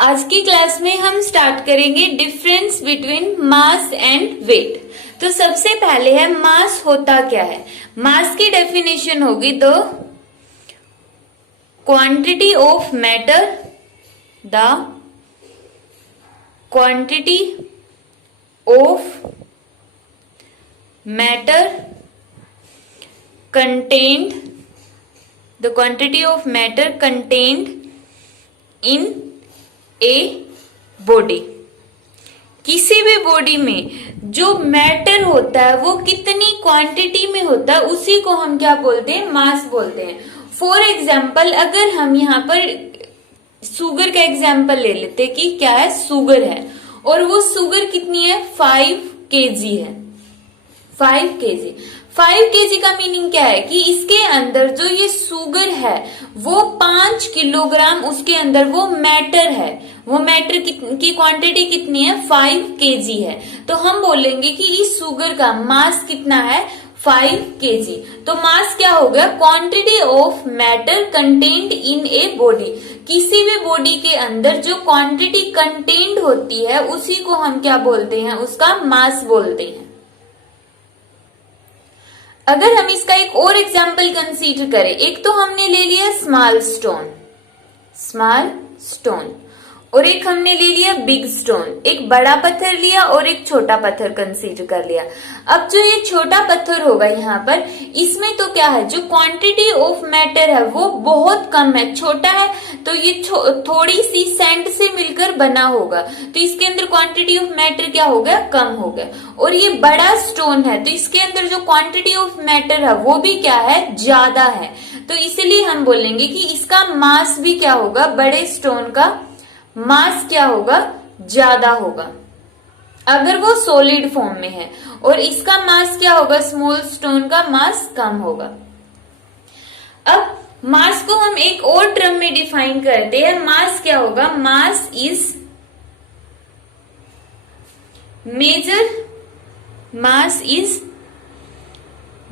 आज की क्लास में हम स्टार्ट करेंगे difference between mass and weight. तो सबसे पहले है मास होता क्या है। मास की डेफिनेशन होगी the quantity of matter, the quantity of matter contained, the quantity of matter contained in a body। किसी भी बॉडी में जो मैटर होता है वो कितनी क्वांटिटी में होता है उसी को हम क्या बोलते हैं, मास बोलते हैं। फॉर एग्जाम्पल अगर हम यहाँ पर शुगर का एग्जाम्पल ले लेते कि क्या है, शुगर है और वो शुगर कितनी है, 5 केजी है। 5 केजी 5 केजी का मीनिंग क्या है कि इसके अंदर जो ये शुगर है वो 5 किलोग्राम उसके अंदर वो मैटर है। वो मैटर की क्वांटिटी कितनी है, 5 केजी है। तो हम बोलेंगे कि इस शुगर का मास कितना है, 5 केजी। तो मास क्या हो गया, quantity of matter contained in a body. किसी भी बॉडी के अंदर जो क्वांटिटी कंटेन्ड होती है उसी को हम क्या बोलते हैं, उसका मास बोलते हैं। अगर हम इसका एक और एग्जाम्पल कंसीडर करें, एक तो हमने ले लिया स्मॉल स्टोन और एक हमने ले लिया बिग स्टोन, एक बड़ा पत्थर लिया और एक छोटा पत्थर कंसीडर कर लिया। अब जो ये छोटा पत्थर होगा यहाँ पर, इसमें तो क्या है, जो क्वांटिटी ऑफ मैटर है वो बहुत कम है, छोटा है, तो ये थोड़ी सी सैंड से मिलकर बना होगा, तो इसके अंदर क्वांटिटी ऑफ मैटर क्या हो गया, कम हो गया। और ये बड़ा स्टोन है तो इसके अंदर जो क्वांटिटी ऑफ मैटर है वो भी क्या है, ज्यादा है। तो इसलिए हम बोलेंगे कि इसका मास भी क्या होगा, बड़े स्टोन का मास क्या होगा, ज्यादा होगा अगर वो सॉलिड फॉर्म में है, और इसका मास क्या होगा, स्मॉल स्टोन का मास कम होगा। अब मास को हम एक और टर्म में डिफाइन करते हैं। मास क्या होगा, mass is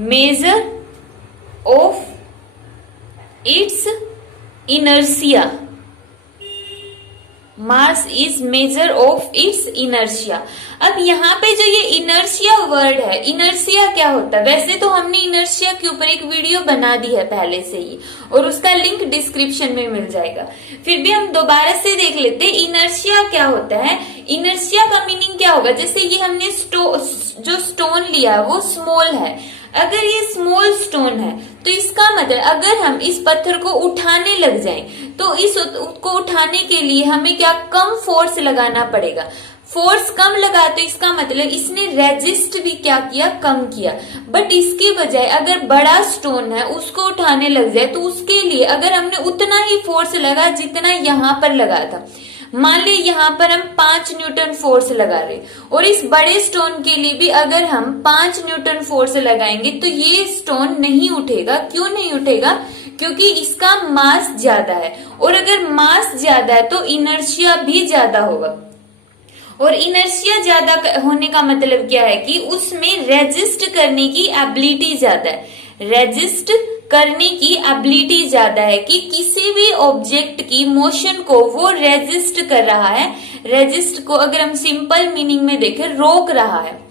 measure of its inertia. Mass is measure of its inertia. अब यहाँ पे जो ये इनर्शिया वर्ड है, इनर्शिया क्या होता है, वैसे तो हमने इनर्शिया के ऊपर एक वीडियो बना दी है पहले से ही और उसका लिंक डिस्क्रिप्शन में मिल जाएगा, फिर भी हम दोबारा से देख लेते। इनर्शिया क्या होता है, इनर्शिया का मीनिंग क्या होगा, जैसे ये हमने जो स्टोन लिया वो स्मॉल है, अगर ये स्मॉल स्टोन है तो इसका मतलब अगर हम इस पत्थर को उठाने लग जाएं तो इसको उठाने के लिए हमें क्या, कम फोर्स लगाना पड़ेगा। फोर्स कम लगा तो इसका मतलब इसने रेजिस्ट भी क्या किया, कम किया। बट इसके बजाय अगर बड़ा स्टोन है उसको उठाने लग जाए तो उसके लिए अगर हमने उतना ही फोर्स लगा जितना यहाँ पर लगा था, मान ली यहाँ पर हम 5 न्यूटन फोर्स लगा रहे और इस बड़े स्टोन के लिए भी अगर हम 5 न्यूटन फोर्स लगाएंगे तो ये स्टोन नहीं उठेगा। क्यों नहीं उठेगा, क्योंकि इसका मास ज्यादा है, और अगर मास ज्यादा है तो इनर्शिया भी ज्यादा होगा। और इनर्शिया ज्यादा होने का मतलब क्या है कि उसमें रेजिस्ट करने की एबिलिटी ज्यादा है। रेजिस्ट करने की एबिलिटी ज्यादा है कि किसी भी ऑब्जेक्ट की मोशन को वो रेजिस्ट कर रहा है। रेजिस्ट को अगर हम सिंपल मीनिंग में देखें, रोक रहा है,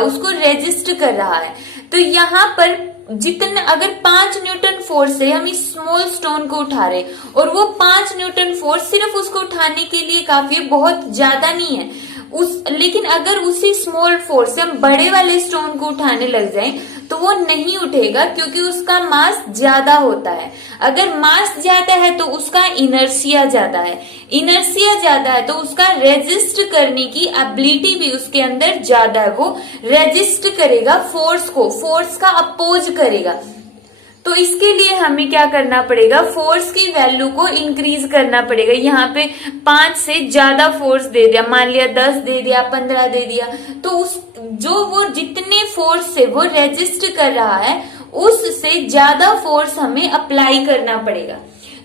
उसको रेजिस्ट कर रहा है। तो यहाँ पर जितना अगर 5 न्यूटन फोर्स से हम इस स्मॉल स्टोन को उठा रहे और वो 5 न्यूटन फोर्स सिर्फ उसको उठाने के लिए काफी है, बहुत ज्यादा नहीं है लेकिन अगर उसी स्मॉल फोर्स से हम बड़े वाले स्टोन को उठाने लग जाएं तो वो नहीं उठेगा क्योंकि उसका मास ज्यादा होता है। अगर मास ज्यादा है तो उसका इनर्शिया ज्यादा है, इनर्शिया ज्यादा है तो उसका रेजिस्ट करने की एबिलिटी भी उसके अंदर ज्यादा है। वो रेजिस्ट करेगा फोर्स को, फोर्स का अपोज करेगा। तो इसके लिए हमें क्या करना पड़ेगा, फोर्स की वैल्यू को इंक्रीज करना पड़ेगा। यहाँ पे 5 से ज्यादा फोर्स दे दिया, मान लिया 10 दे दिया, 15 दे दिया, तो वो जितने फोर्स से वो रेजिस्ट कर रहा है उससे ज्यादा फोर्स हमें अप्लाई करना पड़ेगा।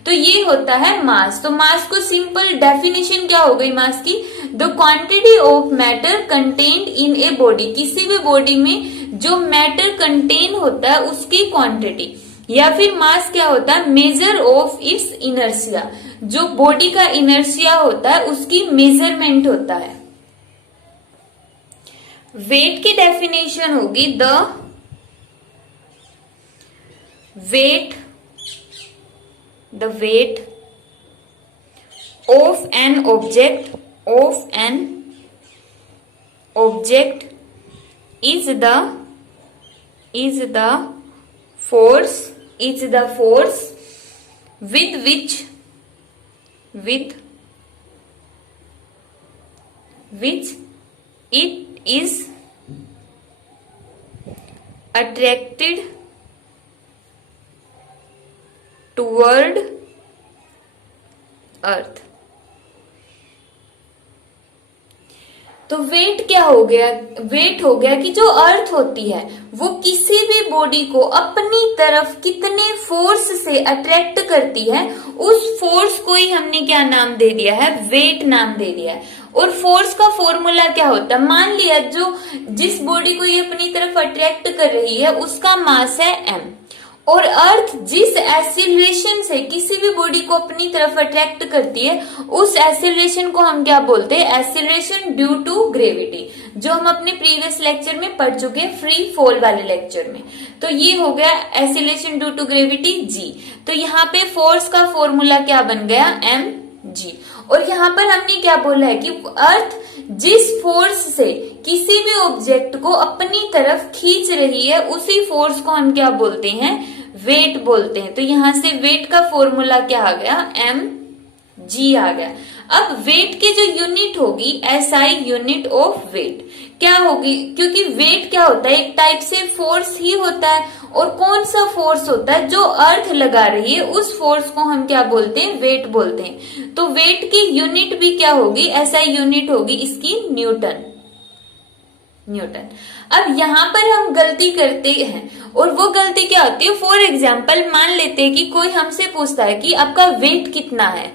तो ये होता है मास। तो मास को सिंपल डेफिनेशन क्या हो गई मास की, the quantity of matter contained in a body. किसी भी बॉडी में जो मैटर कंटेन होता है उसकी क्वांटिटी। या फिर मास क्या होता है, मेजर ऑफ इट्स इनर्शिया, जो बॉडी का इनर्शिया होता है उसकी मेजरमेंट होता है। वेट की डेफिनेशन होगी the weight of an object is the force with which it is attracted toward earth। तो वेट क्या हो गया, वेट हो गया कि जो अर्थ होती है वो किसी भी बॉडी को अपनी तरफ कितने फोर्स से अट्रैक्ट करती है, उस फोर्स को ही हमने क्या नाम दे दिया है, वेट नाम दे दिया है। और फोर्स का फॉर्मूला क्या होता है, मान लिया जो जिस बॉडी को ये अपनी तरफ अट्रैक्ट कर रही है उसका मास है m, और अर्थ जिस एक्सीलरेशन से किसी भी बॉडी को अपनी तरफ अट्रैक्ट करती है उस एक्सीलरेशन को हम क्या बोलते हैं, एक्सीलरेशन ड्यू टू ग्रेविटी, जो हम अपने प्रीवियस लेक्चर में पढ़ चुके हैं, फ्री फॉल वाले लेक्चर में। तो ये हो गया acceleration due to gravity g। तो यहाँ पे फोर्स का फॉर्मूला क्या बन गया, mg। और यहाँ पर हमने क्या बोला है कि अर्थ जिस फोर्स से किसी भी ऑब्जेक्ट को अपनी तरफ खींच रही है उसी फोर्स को हम क्या बोलते हैं, वेट बोलते हैं। तो यहां से वेट का फॉर्मूला क्या आ गया, mg आ गया। अब वेट की जो यूनिट होगी SI यूनिट ऑफ वेट क्या होगी, क्योंकि वेट क्या होता है, एक टाइप से फोर्स ही होता है, और कौन सा फोर्स होता है, जो अर्थ लगा रही है उस फोर्स को हम क्या बोलते हैं, वेट बोलते हैं। तो वेट की यूनिट भी क्या होगी, SI यूनिट होगी इसकी न्यूटन। अब यहाँ पर हम गलती करते हैं, और वो गलती क्या होती है, फॉर एग्जाम्पल मान लेते हैं कि कोई हमसे पूछता है कि आपका वेट कितना है,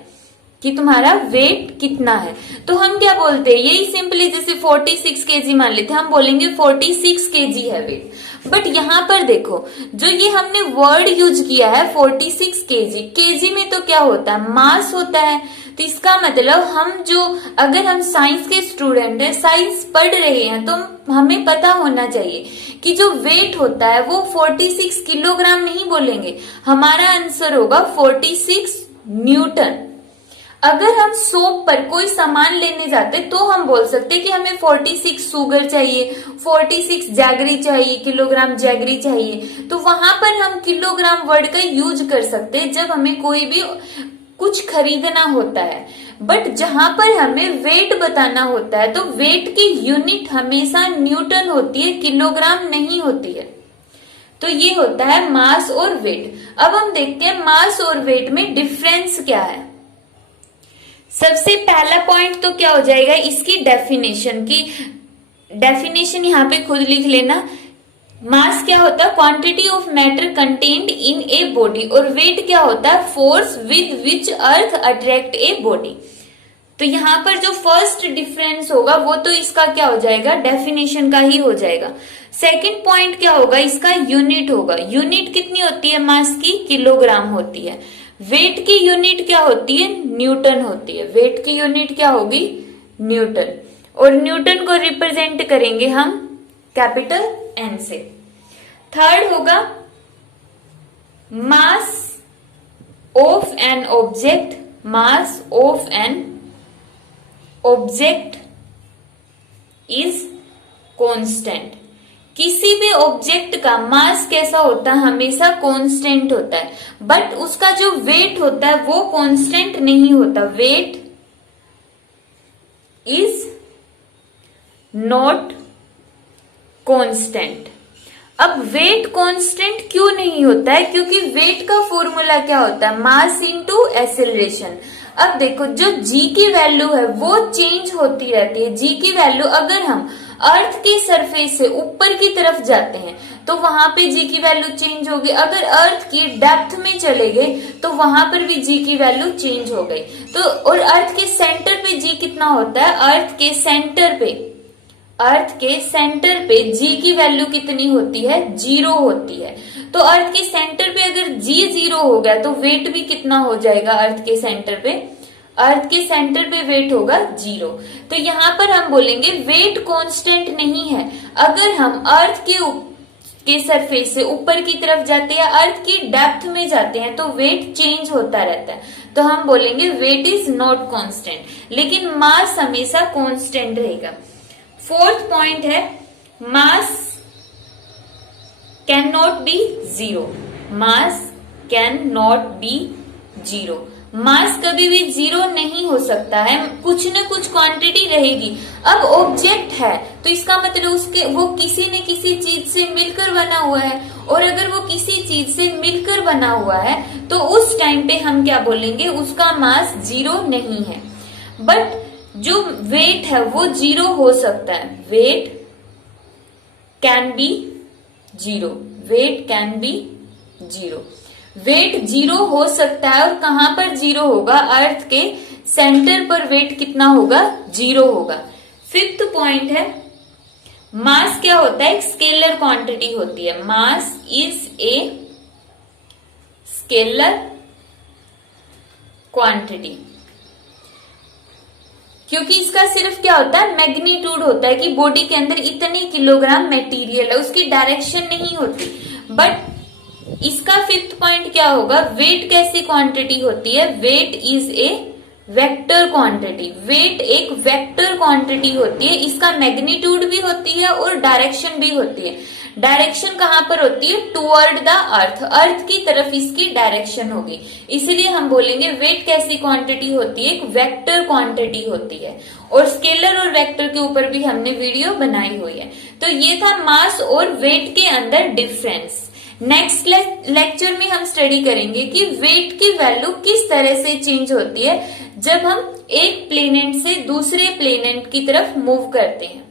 कि तुम्हारा वेट कितना है, तो हम क्या बोलते हैं, यही सिंपली जैसे 46 केजी मान लेते हैं, हम बोलेंगे 46 केजी है वेट। बट यहाँ पर देखो जो ये हमने वर्ड यूज किया है 46 केजी, केजी में तो क्या होता है, मास होता है। तो इसका मतलब हम जो, अगर हम साइंस के स्टूडेंट हैं, साइंस पढ़ रहे हैं, तो हमें पता होना चाहिए कि जो वेट होता है वो 46 किलोग्राम नहीं बोलेंगे, हमारा आंसर होगा 46 न्यूटन। अगर हम शॉप पर कोई सामान लेने जाते तो हम बोल सकते कि हमें 46 शुगर चाहिए, 46 जैगरी चाहिए, किलोग्राम जैगरी चाहिए। तो वहां पर हम किलोग्राम वर्ड का यूज कर सकते हैं जब हमें कोई भी कुछ खरीदना होता है। बट जहां पर हमें वेट बताना होता है तो वेट की यूनिट हमेशा न्यूटन होती है, किलोग्राम नहीं होती है। तो ये होता है मास और वेट। अब हम देखते हैं मास और वेट में डिफरेंस क्या है। सबसे पहला पॉइंट तो क्या हो जाएगा, इसकी डेफिनेशन की डेफिनेशन यहाँ पे खुद लिख लेना। मास क्या होता है, quantity of matter contained in a body, और वेट क्या होता है, force with which earth attract a body. तो यहाँ पर जो फर्स्ट डिफरेंस होगा वो तो इसका क्या हो जाएगा, डेफिनेशन का ही हो जाएगा। सेकंड पॉइंट क्या होगा, इसका यूनिट होगा। यूनिट कितनी होती है मास की, किलोग्राम होती है। वेट की यूनिट क्या होती है, न्यूटन होती है। वेट की यूनिट क्या होगी, न्यूटन। और न्यूटन को रिप्रेजेंट करेंगे हम कैपिटल N से। थर्ड होगा mass of an object, mass of an object is constant. किसी भी ऑब्जेक्ट का मास कैसा होता है, हमेशा कांस्टेंट होता है, बट उसका जो वेट होता है वो कांस्टेंट नहीं होता। Weight is not constant. अब वेट कांस्टेंट क्यों नहीं होता है, क्योंकि वेट का फॉर्मूला क्या होता है, मास इनटू एक्सेलरेशन। अब देखो जो जी की वैल्यू है वो चेंज होती रहती है। जी की वैल्यू अगर हम अर्थ के सरफेस से ऊपर की तरफ जाते हैं तो वहां पे जी की वैल्यू चेंज होगी। अगर अर्थ की डेप्थ में चले गए तो वहां पर भी जी की वैल्यू चेंज हो गई। तो और अर्थ के सेंटर पे जी कितना होता है, अर्थ के सेंटर पे जी की वैल्यू कितनी होती है, 0 होती है। तो अर्थ के सेंटर पे अगर जी 0 हो गया तो वेट भी कितना हो जाएगा अर्थ के सेंटर पे? अर्थ के सेंटर पे वेट होगा 0। तो यहाँ पर हम बोलेंगे वेट कांस्टेंट नहीं है। अगर हम अर्थ के सरफेस से ऊपर की तरफ जाते हैं, अर्थ की डेप्थ में जाते हैं, तो वेट चेंज होता रहता है। तो हम बोलेंगे वेट इज नॉट कांस्टेंट, लेकिन मास हमेशा कांस्टेंट रहेगा। फोर्थ पॉइंट है मास can not be 0। Mass can not be 0। मास कभी भी 0 नहीं हो सकता है, कुछ न कुछ क्वांटिटी रहेगी। अब ऑब्जेक्ट है तो इसका मतलब उसके वो किसी न किसी चीज से मिलकर बना हुआ है, और अगर वो किसी चीज से मिलकर बना हुआ है तो उस टाइम पे हम क्या बोलेंगे? उसका मास 0 नहीं है। बट जो वेट है वो 0 हो सकता है। Weight can be 0। Weight can be 0। Weight 0 हो सकता है, और कहां पर 0 होगा? अर्थ के सेंटर पर वेट कितना होगा? 0 होगा। फिफ्थ पॉइंट है मास क्या होता है? एक स्केलर क्वांटिटी होती है। Mass is a scalar quantity, क्योंकि इसका सिर्फ क्या होता है? मैग्नीट्यूड होता है कि बॉडी के अंदर इतने किलोग्राम मटेरियल है, उसकी डायरेक्शन नहीं होती। बट इसका फिफ्थ पॉइंट क्या होगा? वेट कैसी क्वांटिटी होती है? Weight is a vector quantity. Weight एक वेक्टर क्वांटिटी होती है, इसका मैग्नीट्यूड भी होती है और डायरेक्शन भी होती है। डायरेक्शन कहां पर होती है? Toward the earth. अर्थ की तरफ इसकी डायरेक्शन होगी, इसीलिए हम बोलेंगे वेट कैसी क्वांटिटी होती है? एक वेक्टर क्वांटिटी होती है। और स्केलर और वेक्टर के ऊपर भी हमने वीडियो बनाई हुई है। तो ये था मास और वेट के अंदर डिफरेंस। नेक्स्ट लेक्चर में हम स्टडी करेंगे कि वेट की वैल्यू किस तरह से चेंज होती है जब हम एक प्लेनेट से दूसरे प्लेनेट की तरफ मूव करते हैं।